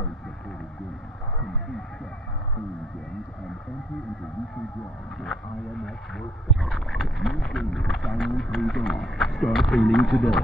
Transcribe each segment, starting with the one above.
Play supported games, complete chess, earn games, and enter into weekly draws for IMS World Cup. Your gaming finally pays off. Start earning today.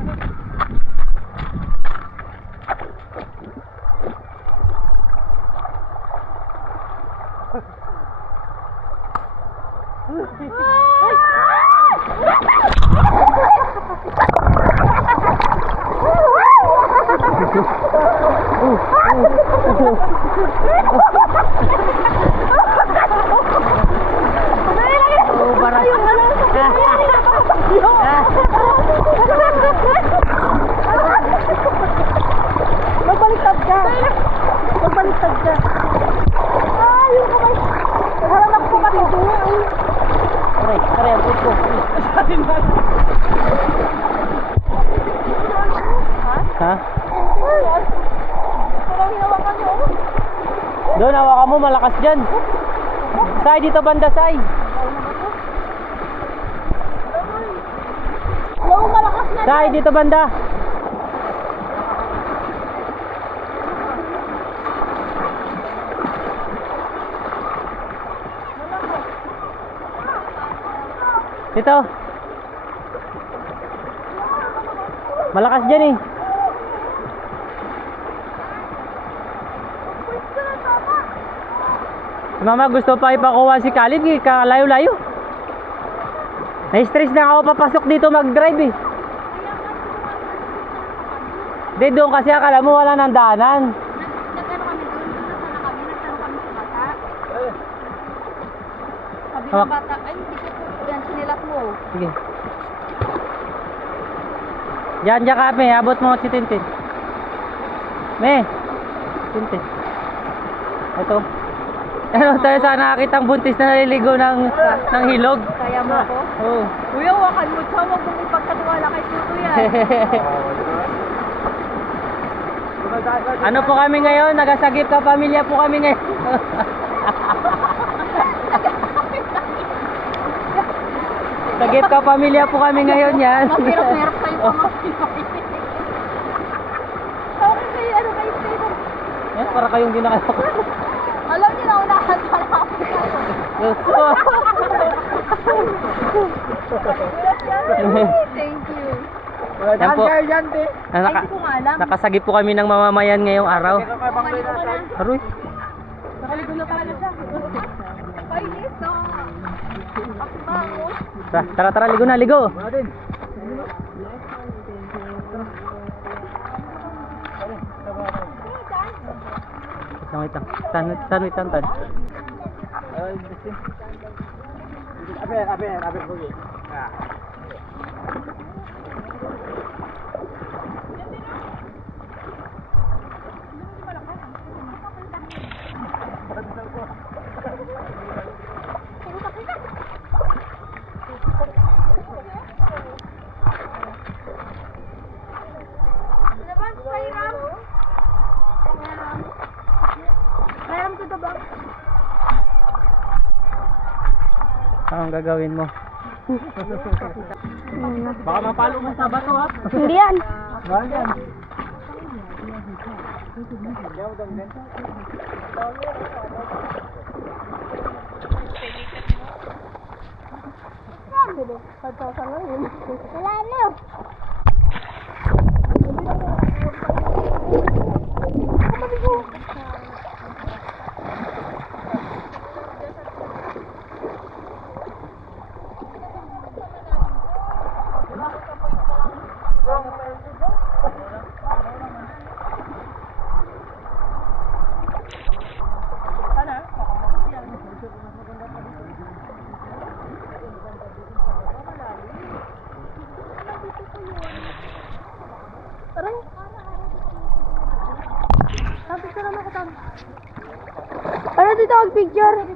Magbaliktad ka. Magbaliktad ka. Ah, yung kamay. Harap ako sa bato. Pare, ang puto. Ha? Parang hinawakan mo. Doon, hawakan mo, malakas dyan. Say, dito banda, Say. Hello, malakas na. Say, dito banda. Dito. Malakas dyan eh. Si Mama gusto pa ipakuha si Khalid, kalayo-layo. Na-stress na ako papasok dito mag-drive eh. Di doon kasi akala mo wala nang daanan. Nag-ano kami doon, nasana kami, nagtanong kami sa bata. Sabi Hawak. ng bata, ay hindi ko po, yan, sinilas mo. Sige. Diyan kami, abot mo si Tintin. Me. Tintin. Ito. Ano tayo sana nakakitang buntis na naliligo ng hilog. Kaya mo ako? Oo. Kuya, wakan mo siya, huwag mong ipagkatiwala kay Tuto yan. Ano po kami ngayon? Nagasagip ka pamilya po kami ngayon. Sagip ka pamilya po kami ngayon yan. Mahirap sa'yo pamamilya. Okay kayo, ano kayo sa'yo? Yan, para kayong ginakala ko. Alam niyo na, unahan pa lang ako. Thank you. Yan po. Hindi ko nga alam. Nakasagip po kami ng mamamayan ngayong araw. Nakaligo ka na. Aroy. Nakaligo na pala siya. Painis na. Akbango. Tara, ligo na, ligo. Wait lang. Tan. Ape, pergi. Anong gagawin mo? Baka mapalo mo sa bato ha? Hindi yan. Bakit yan? Wala na. Ano dito ang picture?